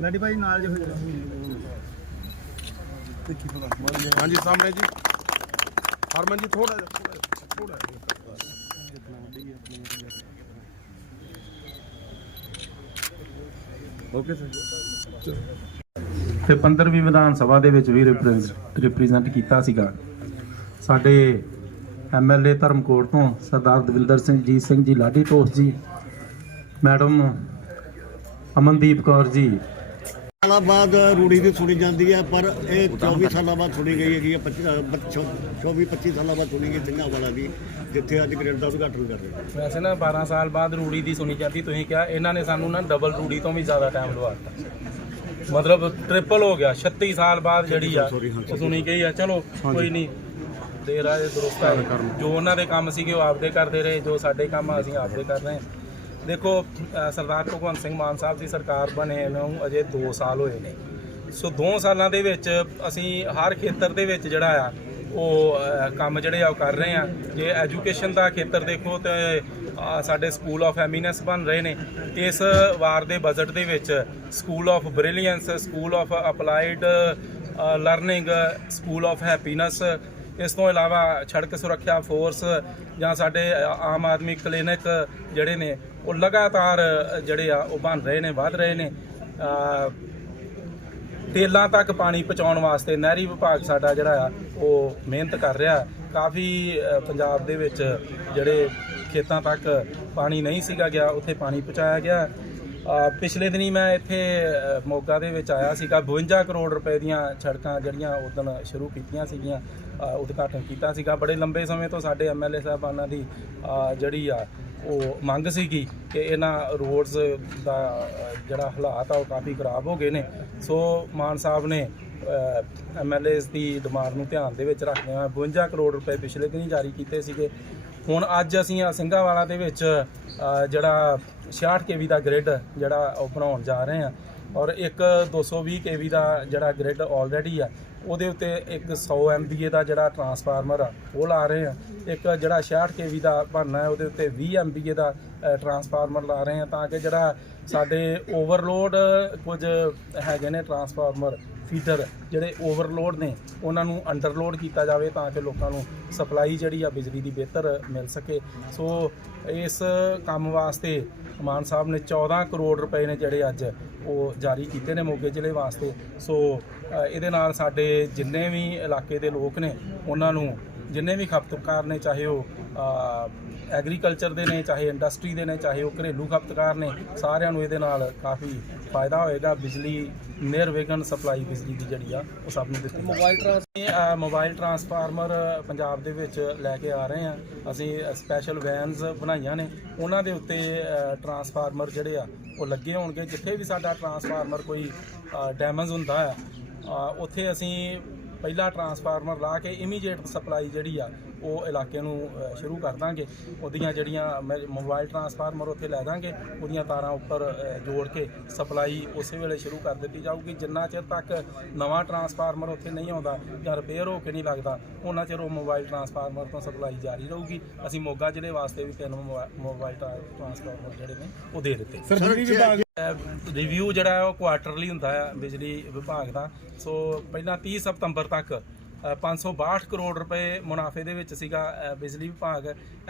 ਲਾਡੀ ਭਾਈ ਨਾਲ ਜੋ ਹੋਇਆ ਹਾਂਜੀ ਸਾਹਮਣੇ ਜੀ ਹਰਮਨ ਜੀ ਥੋੜਾ ਜਿਹਾ ਥੋੜਾ ਓਕੇ ਸਰ ਤੇ 15ਵੀਂ ਵਿਧਾਨ ਸਭਾ ਦੇ ਵਿੱਚ ਵੀ ਰਿਪਰੈਜ਼ੈਂਟ ਕੀਤਾ ਸੀਗਾ। ਸਾਡੇ ਐਮਐਲਏ ਧਰਮਕੋਟ ਤੋਂ ਸਰਦਾਰ ਦਵਿੰਦਰ ਸਿੰਘ ਜੀ ਸਿੰਘ ਜੀ ਲਾਡੀ ਢੋਸ ਜੀ ਮੈਡਮ ਅਮਨਦੀਪ ਕੌਰ ਜੀ। ਸਾਲਾਂ ਬਾਅਦ ਰੂੜੀ ਦੀ ਸੁਣੀ ਜਾਂਦੀ ਹੈ ਪਰ ਇਹ 24 ਸਾਲਾਂ ਬਾਅਦ ਸੁਣੀ ਗਈ ਹੈਗੀ ਹੈ 24 25 ਸਾਲਾਂ ਬਾਅਦ ਸੁਣੀ ਗਈ ਸਿੰਘਾਂ ਵਾਲਾ ਦੀ ਜਿੱਥੇ ਅੱਜ ਗ੍ਰੇਡ ਦਾ ਉਦਘਾਟਨ ਕਰ ਰਹੇ ਹਾਂ। ਵੈਸੇ ਨਾ 12 ਸਾਲ ਬਾਅਦ ਰੂੜੀ ਦੀ ਸੁਣੀ ਜਾਂਦੀ ਤੁਸੀਂ ਕਿਹਾ ਇਹਨਾਂ ਨੇ ਸਾਨੂੰ ਨਾ ਡਬਲ ਰੂੜੀ ਤੋਂ ਵੀ ਜ਼ਿਆਦਾ ਟਾਈਮ ਲਵਾਤਾ ਮਤਲਬ ਟ੍ਰਿਪਲ ਹੋ ਗਿਆ 36 ਸਾਲ ਬਾਅਦ ਜਿਹੜੀ ਆ ਉਹ ਸੁਣੀ ਗਈ ਆ। ਚਲੋ ਕੋਈ ਨਹੀਂ। ਦੇਰ ਆਏ ਦਰੁਸਤ ਹੈ ਜੋ ਉਹਨਾਂ ਦੇ ਕੰਮ ਸੀਗੇ ਉਹ ਆਪਦੇ ਕਰਦੇ ਰਹੇ। ਜੋ ਸਾਡੇ ਕੰਮ ਆ ਅਸੀਂ ਆਪਦੇ ਕਰ ਰਹੇ ਹਾਂ। ਦੇਖੋ ਅ, ਸਰਦਾਰ ਭਗਵੰਤ ਸਿੰਘ ਮਾਨ ਸਾਹਿਬ ਦੀ ਸਰਕਾਰ ਬਣੇ ਨੂੰ ਅਜੇ 2 ਸਾਲ ਹੋਏ ਨੇ। ਸੋ 2 ਸਾਲਾਂ ਦੇ ਵਿੱਚ ਅਸੀਂ ਹਰ ਖੇਤਰ ਦੇ ਵਿੱਚ ਜਿਹੜਾ ਆ ਉਹ ਅ, ਕੰਮ ਜਿਹੜੇ ਆ ਉਹ ਕਰ ਰਹੇ ਆ ਜੇ ਐਜੂਕੇਸ਼ਨ ਦਾ ਖੇਤਰ ਦੇਖੋ ਤੇ ਸਾਡੇ ਸਕੂਲ ਆਫ ਐਮੀਨੈਂਸ ਬਣ ਰਹੇ ਨੇ। ਇਸ ਵਾਰ ਦੇ ਬਜਟ ਦੇ ਵਿੱਚ school of brilliance school of applied learning school of happiness ਇਸ ਤੋਂ ਇਲਾਵਾ ਸੜਕ ਸੁਰੱਖਿਆ ਫੋਰਸ ਜਾਂ ਸਾਡੇ ਆਮ ਆਦਮੀ ਕਲੀਨਿਕ ਜਿਹੜੇ ਨੇ, ਉਹ ਲਗਾਤਾਰ ਜਿਹੜੇ ਆ, ਉਹ ਬਣ ਰਹੇ ਨੇ, ਵਧ ਰਹੇ ਨੇ। ਤੇਲਾਂ ਤੱਕ ਪਾਣੀ ਪਹੁੰਚਾਉਣ ਵਾਸਤੇ ਨਹਿਰੀ ਵਿਭਾਗ ਸਾਡਾ ਜਿਹੜਾ ਆ, ਉਹ ਮਿਹਨਤ ਕਰ ਰਿਹਾ। ਕਾਫੀ ਪੰਜਾਬ ਦੇ ਵਿੱਚ ਜਿਹੜੇ ਖੇਤਾਂ ਤੱਕ ਪਾਣੀ ਨਹੀਂ ਸੀਗਾ ਗਿਆ, ਉੱਥੇ ਪਾਣੀ ਪਹੁੰਚਾਇਆ ਗਿਆ। ਪਿਛਲੇ ਦਿਨੀ ਮੈਂ ਇੱਥੇ ਮੋਗਾ ਦੇ ਵਿੱਚ ਆਇਆ ਸੀਗਾ। 52 ਕਰੋੜ ਰੁਪਏ ਦੀਆਂ ਸੜਕਾਂ ਜਿਹੜੀਆਂ ਉਦੋਂ ਸ਼ੁਰੂ ਕੀਤੀਆਂ ਸੀਗੀਆਂ ਉਦਘਾਟਨ ਕੀਤਾ ਸੀਗਾ। ਬੜੇ ਲੰਬੇ ਸਮੇਂ ਤੋਂ ਸਾਡੇ ਐਮਐਲਏ ਸਾਹਿਬਾਨਾਂ ਦੀ ਜਿਹੜੀ ਆ, ਉਹ ਮੰਗ ਸੀਗੀ ਕਿ ਇਹਨਾਂ ਰੋਡਸ ਦਾ ਜਿਹੜਾ ਹਾਲਾਤ ਆ, ਉਹ ਕਾਫੀ ਖਰਾਬ ਹੋ ਗਏ ਨੇ। ਸੋ ਮਾਨ ਸਾਹਿਬ ਨੇ ਐਮਐਲਏਸ ਦੀ ਡਿਮਾਂਡ ਨੂੰ ਧਿਆਨ ਦੇ ਵਿੱਚ ਰੱਖਦੇ ਹੋਏ 52 ਕਰੋੜ ਰੁਪਏ ਪਿਛਲੇ ਦਿਨੀ ਜਾਰੀ ਕੀਤੇ ਸੀਗੇ। ਹੁਣ ਅੱਜ ਅਸੀਂ ਆ ਸਿੰਘਾਵਾਲਾ ਦੇ ਵਿੱਚ ਅ, ਜਿਹੜਾ 66 ਕੇਵੀ ਦਾ ਗ੍ਰਿਡ ਜਿਹੜਾ ਉਹ ਬਣਾਉਣ ਜਾ ਰਹੇ ਹਾਂ। ਔਰ ਇੱਕ 220 ਕੇਵੀ ਦਾ ਜਿਹੜਾ ਗ੍ਰਿਡ ਆਲਰੇਡੀ ਆ ਉਹਦੇ ਉੱਤੇ ਇੱਕ 100 ਐਮਬੀਏ ਦਾ ਜਿਹੜਾ ਟਰਾਂਸਫਾਰਮਰ ਆ, ਉਹ ਲਾ ਰਹੇ ਆ। ਇੱਕ ਜਿਹੜਾ 66 ਕੇਵੀ ਦਾ ਬਣਨਾ ਹੈ, ਉਹਦੇ ਉੱਤੇ 20 ਐਮਬੀਏ ਦਾ ਟਰਾਂਸਫਾਰਮਰ ਲਾ ਰਹੇ ਆ ਤਾਂ ਕਿ ਜਿਹੜਾ ਸਾਡੇ ਓਵਰਲੋਡ ਕੁਝ ਹੈਗੇ ਨੇ ਟਰਾਂਸਫਾਰਮਰ ਫੀਡਰ ਜਿਹੜੇ ਓਵਰਲੋਡ ਨੇ, ਉਹਨਾਂ ਨੂੰ ਅੰਡਰਲੋਡ ਕੀਤਾ ਜਾਵੇ ਤਾਂ ਕਿ ਲੋਕਾਂ ਨੂੰ ਸਪਲਾਈ ਜਿਹੜੀ ਆ ਬਿਜਲੀ ਦੀ ਬਿਹਤਰ ਮਿਲ ਸਕੇ। ਸੋ ਇਸ ਕੰਮ ਵਾਸਤੇ ਮਾਨ ਸਾਹਿਬ ਨੇ 14 ਕਰੋੜ ਰੁਪਏ ਨੇ ਜਿਹੜੇ ਅੱਜ ਉਹ ਜਾਰੀ ਕੀਤੇ ਨੇ ਮੋਗੇ ਜ਼ਿਲ੍ਹੇ ਵਾਸਤੇ। ਸੋ ਇਹਦੇ ਨਾਲ ਸਾਡੇ ਜਿੰਨੇ ਵੀ ਇਲਾਕੇ ਦੇ ਲੋਕ ਨੇ ਉਹਨਾਂ ਨੂੰ ਜਿੰਨੇ ਵੀ ਖਪਤਕਾਰ ਨੇ ਚਾਹੇ ਉਹ ਐਗਰੀਕਲਚਰ ਦੇ ਨੇ ਚਾਹੇ ਇੰਡਸਟਰੀ ਦੇ ਨੇ ਚਾਹੇ ਉਹ ਘਰੇਲੂ ਖਪਤਕਾਰ ਨੇ ਸਾਰਿਆਂ ਨੂੰ ਇਹਦੇ ਨਾਲ ਕਾਫੀ ਫਾਇਦਾ ਹੋਏਗਾ। ਬਿਜਲੀ ਨਿਰਵਿਘਨ ਸਪਲਾਈ ਬਿਜਲੀ ਦੀ ਜਿਹੜੀ ਆ ਉਹ ਸਭ ਨੂੰ ਦਿੱਤੀ mobile trans mobile transformer Punjab ਦੇ ਵਿੱਚ ਲੈ ਕੇ ਆ ਰਹੇ ਆ ਅਸੀਂ ਸਪੈਸ਼ਲ ਵੈਨਸ ਬਣਾਈਆਂ ਨੇ। ਉਹਨਾਂ ਦੇ ਉੱਤੇ ਟਰਾਂਸਫਾਰਮਰ ਜਿਹੜੇ ਆ ਉਹ ਲੱਗੇ ਹੋਣਗੇ। ਜਿੱਥੇ ਵੀ ਸਾਡਾ ਟਰਾਂਸਫਾਰਮਰ ਕੋਈ ਡੈਮੇਜ ਹੁੰਦਾ ਆ ਉੱਥੇ ਅਸੀਂ ਪਹਿਲਾ ਟਰਾਂਸਫਾਰਮਰ ਲਾ ਕੇ ਇਮੀਡੀਏਟ ਸਪਲਾਈ ਜਿਹੜੀ ਆ ਉਹ ਇਲਾਕੇ ਨੂੰ ਸ਼ੁਰੂ ਕਰ ਦਾਂਗੇ। ਉਹਦੀਆਂ ਜਿਹੜੀਆਂ ਮ- ਮੋਬਾਈਲ ਟਰਾਂਸਫਾਰਮਰ ਉੱਥੇ ਲੈ ਦਾਂਗੇ ਉਹਦੀਆਂ ਤਾਰਾਂ ਉੱਪਰ ਜੋੜ ਕੇ ਸਪਲਾਈ ਉਸੇ ਵੇਲੇ ਸ਼ੁਰੂ ਕਰ ਦਿੱਤੀ ਜਾਊਗੀ। ਜਿੰਨਾ ਚਿਰ ਤੱਕ ਨਵਾਂ ਟਰਾਂਸਫਾਰਮਰ ਉੱਥੇ ਨਹੀਂ ਆਉਂਦਾ ਜਾਂ ਰਿਪੇਅਰ ਹੋ ਕੇ ਨਹੀਂ ਲੱਗਦਾ ਉਹਨਾਂ ਚਿਰ ਉਹ ਮੋਬਾਈਲ ਟਰਾਂਸਫਾਰਮਰ ਤੋਂ ਸਪਲਾਈ ਜਾਰੀ ਰਹੂਗੀ। ਅਸੀਂ ਮੋਗਾ ਜ਼ਿਲ੍ਹੇ ਵਾਸਤੇ ਵੀ ਤਿੰਨ ਮੋਬਾ- ਮੋਬਾਈਲ ਟਰਾ- ਟਰਾਂਸਫਾਰਮਰ ਜਿਹੜੇ ਨੇ ਉਹ ਦੇ ਦਿੱਤੇ। ਸਰ ਵਿਭਾਗ ਰਿਵਿਊ ਜਿਹੜਾ ਹੈ ਉਹ ਕੁਆਟਰਲੀ ਹੁੰਦਾ ਹੈ ਬਿਜਲੀ ਵਿਭਾਗ ਦਾ। ਸੋ ਪਹਿਲਾਂ 30 ਸਤੰਬਰ ਤੱਕ 562 ਕਰੋੜ ਰੁਪਏ ਮੁਨਾਫੇ ਦੇ ਵਿੱਚ ਸੀਗਾ ਬਿਜਲੀ ਵਿਭਾਗ।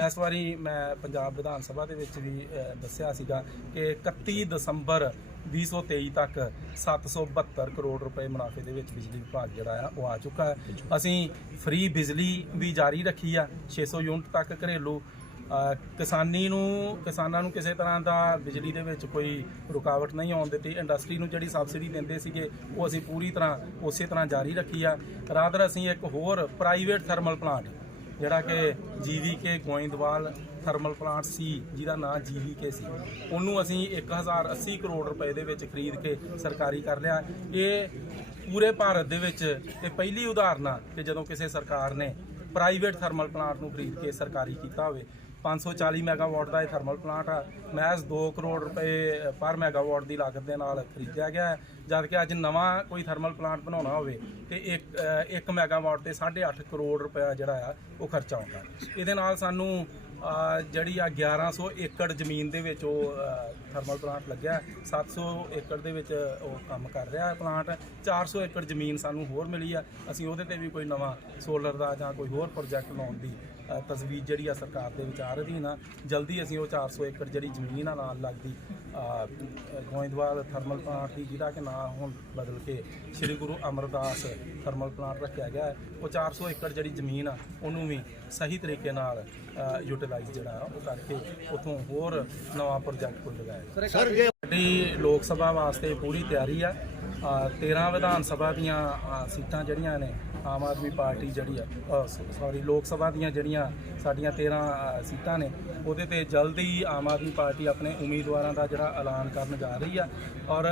ਇਸ ਵਾਰੀ ਮੈਂ ਪੰਜਾਬ ਵਿਧਾਨ ਸਭਾ ਦੇ ਵਿੱਚ ਵੀ ਦੱਸਿਆ ਸੀਗਾ ਕਿ 31 ਦਸੰਬਰ 2023 ਤੱਕ 772 ਕਰੋੜ ਰੁਪਏ ਮੁਨਾਫੇ ਦੇ ਵਿੱਚ ਬਿਜਲੀ ਵਿਭਾਗ ਜਿਹੜਾ ਆ, ਉਹ ਆ ਚੁੱਕਾ ਹੈ। ਅਸੀਂ ਫ੍ਰੀ ਬਿਜਲੀ ਵੀ ਜਾਰੀ ਰੱਖੀ ਆ 600 ਯੂਨਿਟ ਤੱਕ ਘਰੇਲੂ ਕਿਸਾਨੀ ਨੂੰ, ਕਿਸਾਨਾਂ ਨੂੰ ਕਿਸੇ ਤਰ੍ਹਾਂ ਦਾ ਬਿਜਲੀ ਦੇ ਵਿੱਚ ਕੋਈ ਰੁਕਾਵਟ ਨਹੀਂ ਆਉਣ ਦਿੱਤੀ। ਇੰਡਸਟਰੀ ਨੂੰ ਜਿਹੜੀ ਸਬਸਿਡੀ ਦਿੰਦੇ ਸੀਗੇ, ਉਹ ਅਸੀਂ ਪੂਰੀ ਤਰ੍ਹਾਂ, ਉਸੇ ਤਰ੍ਹਾਂ ਜਾਰੀ ਰੱਖੀ ਆ। ਰਾਦਰ ਅਸੀਂ ਇੱਕ ਹੋਰ ਪ੍ਰਾਈਵੇਟ ਥਰਮਲ ਪਲਾਂਟ ਜਿਹੜਾ ਕਿ ਜੀਵੀਕੇ ਗੋਇੰਦਵਾਲ ਥਰਮਲ ਪਲਾਂਟ ਸੀ, ਜਿਹਦਾ ਨਾਮ ਜੀਵੀਕੇ ਸੀ, ਉਹਨੂੰ ਅਸੀਂ 1080 ਕਰੋੜ ਰੁਪਏ ਦੇ ਵਿੱਚ ਖਰੀਦ ਕੇ ਸਰਕਾਰੀ ਕਰ ਲਿਆ। ਇਹ ਪੂਰੇ ਭਾਰਤ ਦੇ ਵਿੱਚ ਇਹ ਪਹਿਲੀ ਉਦਾਹਰਨ ਆ ਕਿ ਜਦੋਂ ਕਿਸੇ ਸਰਕਾਰ ਨੇ ਪ੍ਰਾਈਵੇਟ ਥਰਮਲ ਪਲਾਂਟ ਨੂੰ ਖਰੀਦ ਕੇ ਸਰਕਾਰੀ ਕੀਤਾ ਹੋਵੇ 540 ਮੈਗਾਵਾਟ ਦਾ ਇਹ ਥਰਮਲ ਪਲਾਂਟ ਆ। ਮਹਿਜ਼ 2 ਕਰੋੜ ਰੁਪਏ ਪਰ ਮੈਗਾਵਾਟ ਦੀ ਲਾਗਤ ਦੇ ਨਾਲ ਖਰੀਦਿਆ ਗਿਆ ਹੈ। ਜਦ ਕਿ ਅੱਜ ਨਵਾਂ ਕੋਈ ਥਰਮਲ ਪਲਾਂਟ ਬਣਾਉਣਾ ਹੋਵੇ ਤੇ 1 ਮੈਗਾਵਾਟ ਤੇ 8.5 ਕਰੋੜ ਰੁਪਏ ਜਿਹੜਾ ਆ, ਉਹ ਖਰਚਾ ਆਉਂਦਾ। ਇਹਦੇ ਨਾਲ ਸਾਨੂੰ ਜਿਹੜੀ ਆ 1100 ਏਕੜ ਜ਼ਮੀਨ ਦੇ ਵਿੱਚ ਉਹ ਥਰਮਲ ਪਲਾਂਟ ਲੱਗਿਆ। ਹੈ। 700 ਏਕੜ ਦੇ ਵਿੱਚ ਉਹ ਕੰਮ ਕਰ ਰਿਹਾ ਹੈ ਪਲਾਂਟ 400 ਏਕੜ ਜ਼ਮੀਨ ਸਾਨੂੰ ਹੋਰ ਮਿਲੀ ਆ। ਅਸੀਂ ਉਹਦੇ ਤੇ ਵੀ ਕੋਈ ਨਵਾਂ ਸੋਲਰ ਦਾ ਜਾਂ ਕੋਈ ਹੋਰ ਪ੍ਰੋਜੈਕਟ ਲਾਉਣ ਦੀ ਤਜਵੀਜ਼ ਜਿਹੜੀ ਆ ਸਰਕਾਰ ਦੇ ਵਿਚਾਰ ਅਧੀਨ ਆ ਜਲਦੀ ਅਸੀਂ ਉਹ 400 ਏਕੜ ਜਿਹੜੀ ਜ਼ਮੀਨ ਆ ਨਾਲ ਲੱਗਦੀ ਗੋਇੰਦਵਾਲ ਥਰਮਲ ਪਲਾਂਟ ਦੀ ਜਿਹਦਾ ਕਿ ਨਾਂ ਹੁਣ ਬਦਲ ਕੇ ਸ੍ਰੀ ਗੁਰੂ ਅਮਰਦਾਸ ਥਰਮਲ ਪਲਾਂਟ ਰੱਖਿਆ ਗਿਆ ਹੈ ਉਹ 400 ਏਕੜ ਜਿਹੜੀ ਜ਼ਮੀਨ ਆ ਉਹਨੂੰ ਵੀ ਸਹੀ ਤਰੀਕੇ ਨਾਲ ਯੂਟਿਲਾਈਜ਼ ਜਿਹੜਾ ਉਹ ਕਰਕੇ ਉਥੋਂ ਹੋਰ ਨਵਾਂ ਪ੍ਰੋਜੈਕਟ ਕੋਈ ਲਗਾਇਆ। ਸਰ ਜੇ ਸਾਡੀ ਲੋਕ ਸਭਾ ਵਾਸਤੇ ਪੂਰੀ ਤਿਆਰੀ ਆ 13 ਵਿਧਾਨ ਸਭਾ ਦੀਆਂ ਅ, ਸੀਟਾਂ ਜਿਹੜੀਆਂ ਨੇ ਆਮ ਆਦਮੀ ਪਾਰਟੀ ਜਿਹੜੀ ਆ ਸੌਰੀ ਲੋਕ ਸਭਾ ਦੀਆਂ ਜਿਹੜੀਆਂ ਸਾਡੀਆਂ 13 ਅ, ਸੀਟਾਂ ਨੇ ਉਹਦੇ ਤੇ ਜਲਦੀ ਹੀ ਆਮ ਆਦਮੀ ਪਾਰਟੀ ਆਪਣੇ ਉਮੀਦਵਾਰਾਂ ਦਾ ਜਿਹੜਾ ਐਲਾਨ ਕਰਨ ਜਾ ਰਹੀ ਆ। ਔਰ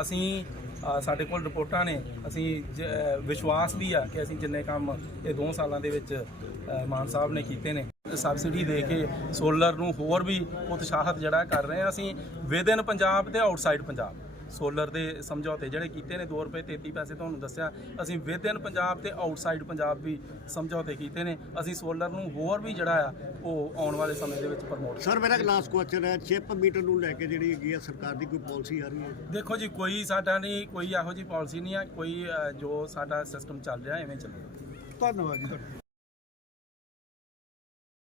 ਅਸੀਂ ਅ, ਸਾਡੇ ਕੋਲ ਰਿਪੋਰਟਾਂ ਨੇ ਅਸੀਂ ਜ- ਵਿਸ਼ਵਾਸ ਵੀ ਆ ਕਿ ਅਸੀਂ ਜਿੰਨੇ ਕੰਮ ਇਹ ਦੋ ਸਾਲਾਂ ਦੇ ਵਿੱਚ ਅ, ਮਾਨ ਸਾਹਿਬ ਨੇ ਕੀਤੇ ਨੇ ਸਬਸਿਡੀ ਦੇ ਕੇ ਸੋਲਰ ਨੂੰ ਹੋਰ ਵੀ ਉਤਸ਼ਾਹਿਤ ਜਿਹੜਾ ਕਰ ਰਹੇ ਹਾਂ ਅਸੀਂ ਵਿਦਨ ਪੰਜਾਬ ਤੇ ਆਊਟਸਾਈਡ ਪੰਜਾਬ। ਸੋਲਰ ਦੇ ਸਮਝੌਤੇ ਜਿਹੜੇ ਕੀਤੇ ਨੇ 2 ਰੁਪਏ 33 ਪੈਸੇ ਤੁਹਾਨੂੰ ਦੱਸਿਆ। ਅਸੀਂ ਵਿਦਨ ਪੰਜਾਬ ਤੇ ਆਊਟਸਾਈਡ ਪੰਜਾਬ ਵੀ ਸਮਝੌਤੇ ਕੀਤੇ ਨੇ। ਅਸੀਂ ਸੋਲਰ ਨੂੰ ਹੋਰ ਵੀ ਜਿਹੜਾ ਆ ਉਹ ਆਉਣ ਵਾਲੇ ਸਮੇਂ ਦੇ ਵਿੱਚ ਪ੍ਰਮੋਟ ਸਰ ਮੇਰਾ ਲਾਸਟ ਕੁਐਸਚਨ ਹੈ ਚਿਪ ਮੀਟਰ ਨੂੰ ਲੈ ਕੇ ਜਿਹੜੀ ਹੈਗੀ ਹੈ ਸਰਕਾਰ ਦੀ ਕੋਈ ਪਾਲਿਸੀ ਆ ਰਹੀ ਹੈ? ਦੇਖੋ ਜੀ ਕੋਈ ਸਾਡਾ ਨਹੀਂ ਕੋਈ ਇਹੋ ਜੀ ਪਾਲਿਸੀ ਨਹੀਂ ਆ। ਕੋਈ ਜੋ ਸਾਡਾ ਸਿਸਟਮ ਚੱਲ ਰਿਹਾ ਐਵੇਂ ਚੱਲੇਗਾ ਧੰਨਵਾਦ ਜੀ ਤੁਹਾਡਾ।